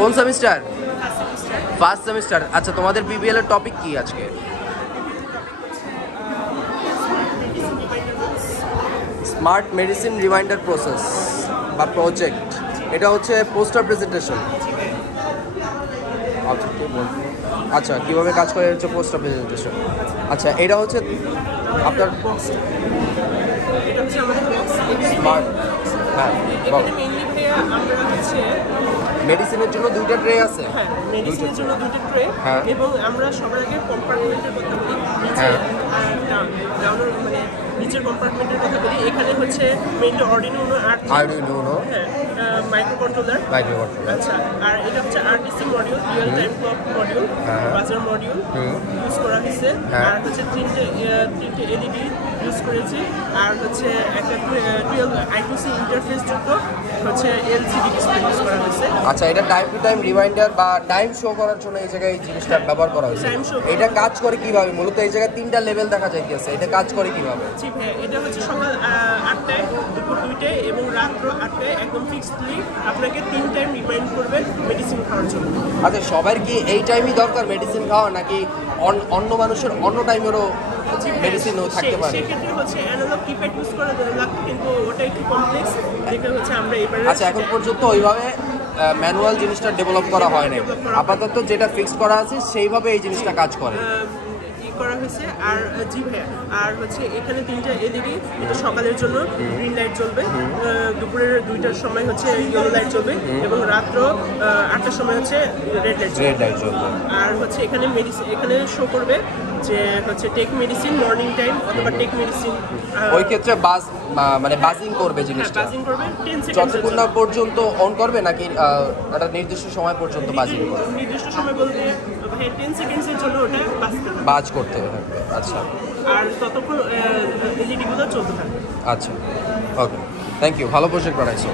কোন semester? First semester. আচ্ছা, তোমাদের পিবিএল এর টপিক কি আজকে? স্মার্ট মেডিসিন রিমাইন্ডার প্রসেস বা প্রজেক্ট, এটা হচ্ছে পোস্টার প্রেজেন্টেশন। আচ্ছা, কিভাবে কাজ করে হচ্ছে পোস্টার প্রেজেন্টেশন। আচ্ছা, এটা হচ্ছে আপনার স্মার্ট। হ্যাঁ, মেডিসিনের জন্য দুইটা ট্রে আছে। হ্যাঁ, মেডিসিনের জন্য দুটো ট্রে। এবং আমরা সবার আগে কম্পার্টমেন্টের কথা বলি, মানে নিচের কম্পার্টমেন্টের কথা বলি। এখানে হচ্ছে মেইনলি অর্ডিনো হ্যাঁ, মাইক্রো কন্ট্রোলার। আচ্ছা, আর এটা হচ্ছে RTC module, real time clock module, বাজার মডিউল ইউজ করা হয়েছে। আর হচ্ছে তিনটে এলইডি ইউজ করেছি। আর হচ্ছে একটা ডুয়াল I2C ইন্টারফেস যুক্ত হচ্ছে এলসিডি ডিসপ্লে ইউজ করা হয়েছে। আচ্ছা, এটা টাইম টু টাইম রিমাইন্ডার বা টাইম শো করার জন্য এই জায়গায় এই জিনিসটা ব্যবহার করা হয়েছে। এটা কাজ করে কিভাবে? মূলত এই জায়গায় তিনটা লেভেল দেখা যাইতেছে, এটা কাজ করে কিভাবে? জি ভাইয়া, এটা হচ্ছে সকাল 8টায়, দুপুর 2টায় এবং রাত্র 8টায় একদম ফিক্সডলি আপনাকে 3 টাইম রিমাইন্ড করবে মেডিসিন খাওয়ার জন্য। আচ্ছা, সবার কি এই টাইমই দরকার মেডিসিন খাওয়া, নাকি অন্য মানুষের অন্য টাইমেরও মেডিসিনও থাকতে পারে? সেক্ষেত্রে হচ্ছে অ্যানালগ কিপ্যাড ইউজ করা লাগবে, কিন্তু ওটা একটু কমপ্লেক্স দেখে হচ্ছে আমরা এবারে। আচ্ছা, এখন পর্যন্ত ওইভাবে ম্যানুয়াল জিনিসটা ডেভেলপ করা হয় নাই, আপাতত যেটা ফিক্স করা আছে সেইভাবে এই জিনিসটা কাজ করে করা হয়েছে। আর জি ভাইয়া, আর হচ্ছে এখানে 3টা এলইডি, এটা সকালের জন্য গ্রিন লাইট জ্বলবে, দুপুরের 2টার সময় হচ্ছে ইয়েলো লাইট জ্বলবে এবং রাত্র 8টার সময় হচ্ছে রেড লাইট জ্বলবে। আর হচ্ছে এখানে মেডিসিন এখানে শো করবে যে হচ্ছে টেক মেডিসিন মর্নিং টাইম অথবা টেক মেডিসিন। ওই ক্ষেত্রে মানে বাজিং করবে জিনিসটা, বাজিং করবে 10 সেকেন্ড যতক্ষণ না পর্যন্ত অন করবে, নাকি একটা নির্দিষ্ট সময় পর্যন্ত বাজিং করবে? নির্দিষ্ট সময় বলতে 10 সেকেন্ডসের জন্য ওটা বাজ করতে থাকবে। আচ্ছা, আর ততক্ষণ এলইডিগুলো চলতে থাকবে। আচ্ছা, ওকে, থ্যাংক ইউ, ভালো প্রজেক্ট বানাইছো।